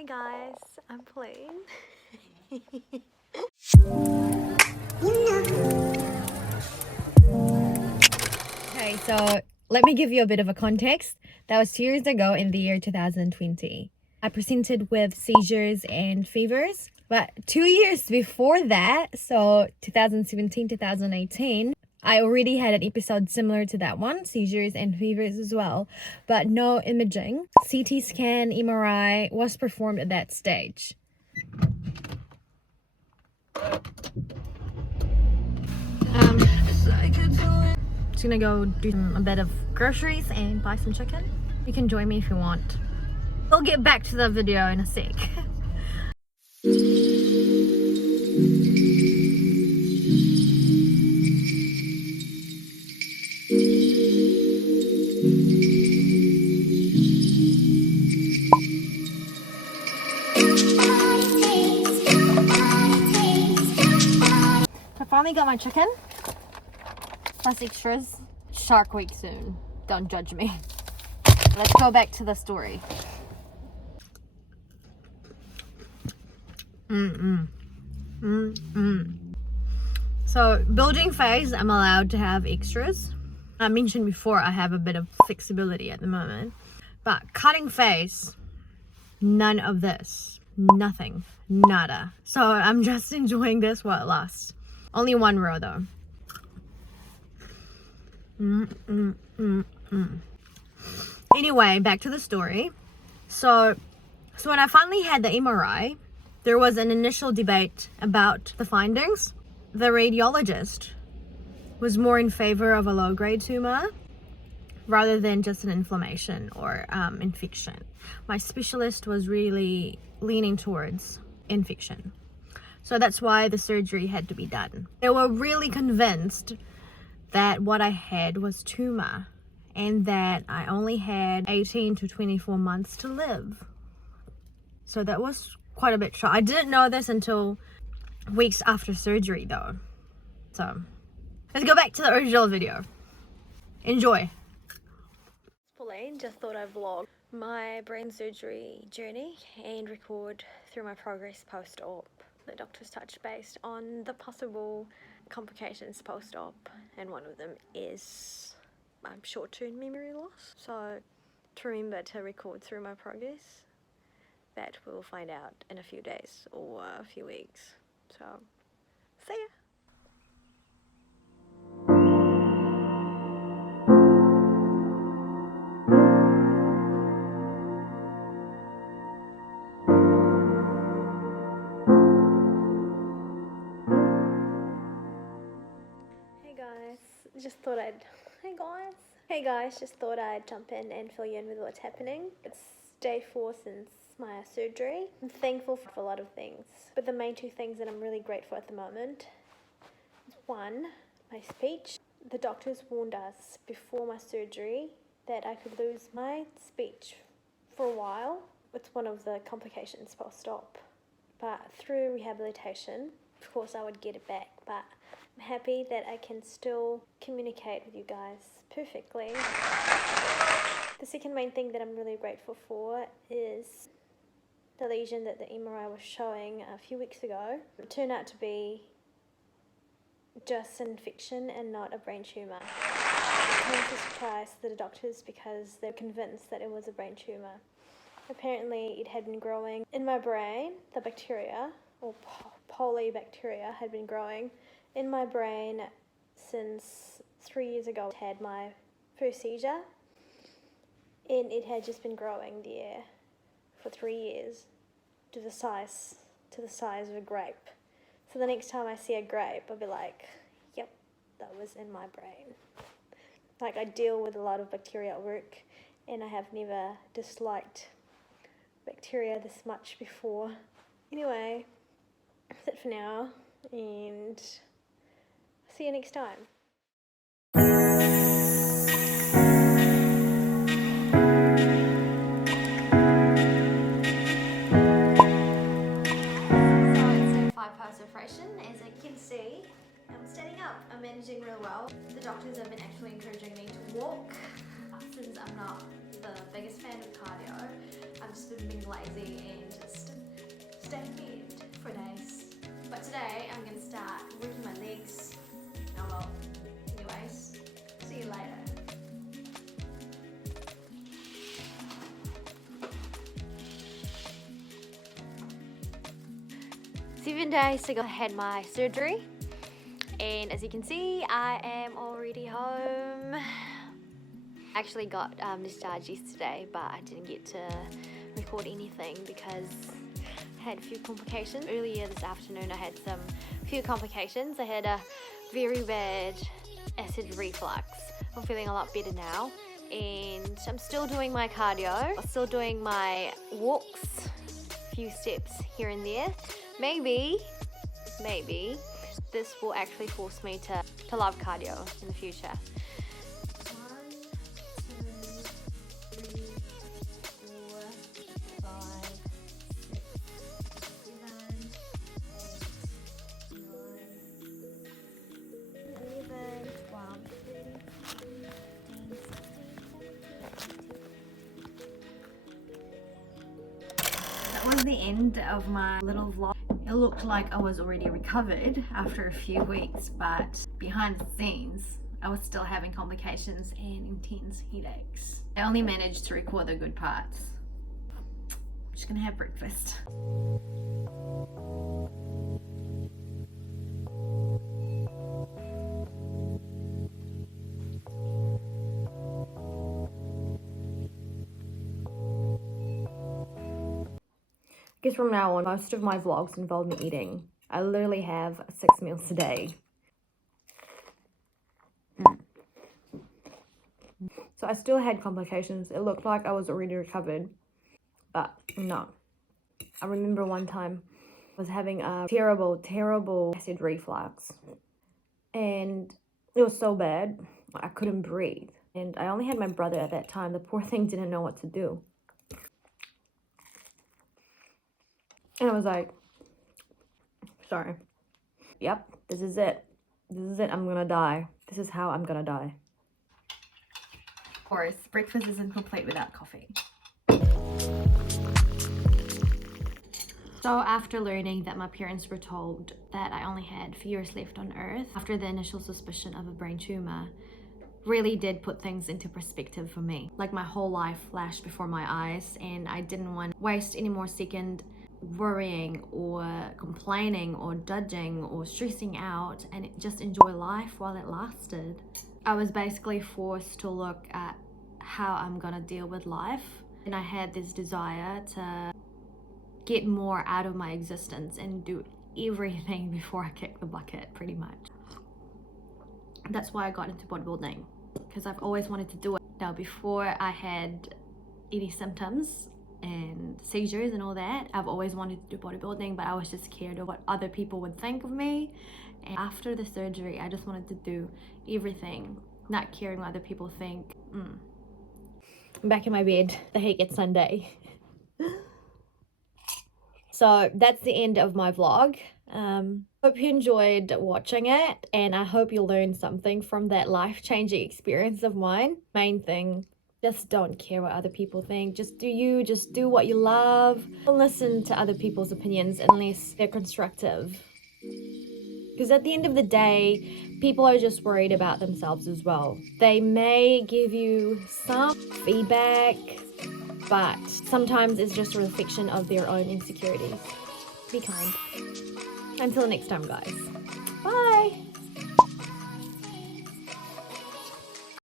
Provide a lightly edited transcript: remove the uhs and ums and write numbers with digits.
Hey guys, I'm Pauline. Okay, so let me give you a bit of a context. That was 2 years ago in the year 2020. I presented with seizures and fevers, but 2 years before that, so 2017, 2018, I already had an episode similar to that one, seizures and fevers as well, but no imaging. CT scan, MRI was performed at that stage. Just gonna go do a bit of groceries and buy some chicken. You can join me if you want. I'll get back to the video in a sec. I finally got my chicken. Plus extras. Shark Week soon. Don't judge me. Let's go back to the story. So building phase, I'm allowed to have extras. I mentioned before I have a bit of flexibility at the moment. But cutting phase, none of this. Nothing. Nada. So I'm just enjoying this while it lasts. Only one row though. Anyway, back to the story. So when I finally had the MRI, there was an initial debate about the findings. The radiologist was more in favor of a low-grade tumor rather than just an inflammation or infection. My specialist was really leaning towards infection. So that's why the surgery had to be done. They were really convinced that what I had was tumor and that I only had 18 to 24 months to live. So that was quite a bit shocking. I didn't know this until weeks after surgery though. So let's go back to the original video. Enjoy. Pauline, just thought I'd vlog my brain surgery journey and record through my progress post-op. The doctors touched base on the possible complications post-op, and one of them is short-term memory loss. So to remember to record through my progress, that we'll find out in a few days or a few weeks. So see ya. Just thought I'd jump in and fill you in with what's happening. It's day 4 since my surgery. I'm thankful for a lot of things, but the main 2 things that I'm really grateful at the moment is 1, my speech. The doctors warned us before my surgery that I could lose my speech for a while. It's one of the complications post-op, but through rehabilitation, of course I would get it back, but I'm happy that I can still communicate with you guys perfectly. The second main thing that I'm really grateful for is the lesion that the MRI was showing a few weeks ago. It turned out to be just an infection and not a brain tumour. It came as a surprise to the doctors because they're convinced that it was a brain tumour. Apparently it had been growing in my brain. The bacteria, or polybacteria, had been growing in my brain since 3 years ago. I had my first seizure, and it had just been growing there for 3 years to the size of a grape. So the next time I see a grape, I'll be like, yep, that was in my brain. Like, I deal with a lot of bacteria at work, and I have never disliked bacteria this much before. Anyway, that's it for now, and see you next time. As I can see, I'm standing up. I'm managing real well. The doctors have been actually encouraging me to walk. Since I'm not the biggest fan of cardio, I've just been being lazy and just stay fit for days. But today I'm gonna start working my legs. Oh well, anyways, see you later. 7 days ago I had my surgery, and as you can see I am already home. I actually got discharged yesterday, but I didn't get to record anything because I had a few complications. Earlier this afternoon I had a few complications. I had a very bad acid reflux. I'm feeling a lot better now, and I'm still doing my cardio. I'm still doing my walks, a few steps here and there. Maybe this will actually force me to love cardio in the future. 1, 2, 3, 4, 5, 6, 7, 8, 9, 11, 12, 13, 14, 16, 17. That was the end of my little vlog. It looked like I was already recovered after a few weeks, but behind the scenes, I was still having complications and intense headaches. I only managed to record the good parts. I'm just gonna have breakfast. I guess from now on, most of my vlogs involve me eating. I literally have 6 meals a day. So I still had complications. It looked like I was already recovered, but no. I remember one time I was having a terrible acid reflux, and it was so bad I couldn't breathe. And I only had my brother at that time. The poor thing didn't know what to do. And I was like, sorry. Yep, this is it. This is it. I'm gonna die. This is how I'm gonna die. Of course, breakfast isn't complete without coffee. So after learning that my parents were told that I only had a few years left on Earth, after the initial suspicion of a brain tumor, really did put things into perspective for me. Like, my whole life flashed before my eyes, and I didn't want to waste any more second worrying or complaining or judging or stressing out, and just enjoy life while it lasted. I was basically forced to look at how I'm gonna deal with life, and I had this desire to get more out of my existence and do everything before I kick the bucket, pretty much. That's why I got into bodybuilding, because I've always wanted to do it. Now, before I had any symptoms and seizures and all that, I've always wanted to do bodybuilding, but I was just scared of what other people would think of me. And after the surgery, I just wanted to do everything, not caring what other people think. I'm back in my bed. The heck, it's Sunday. So that's the end of my vlog. Hope you enjoyed watching it, and I hope you learned something from that life-changing experience of mine. Main thing, just don't care what other people think. Just do you, just do what you love. Don't listen to other people's opinions unless they're constructive. Because at the end of the day, people are just worried about themselves as well. They may give you some feedback, but sometimes it's just a reflection of their own insecurities. Be kind. Until next time, guys. Bye!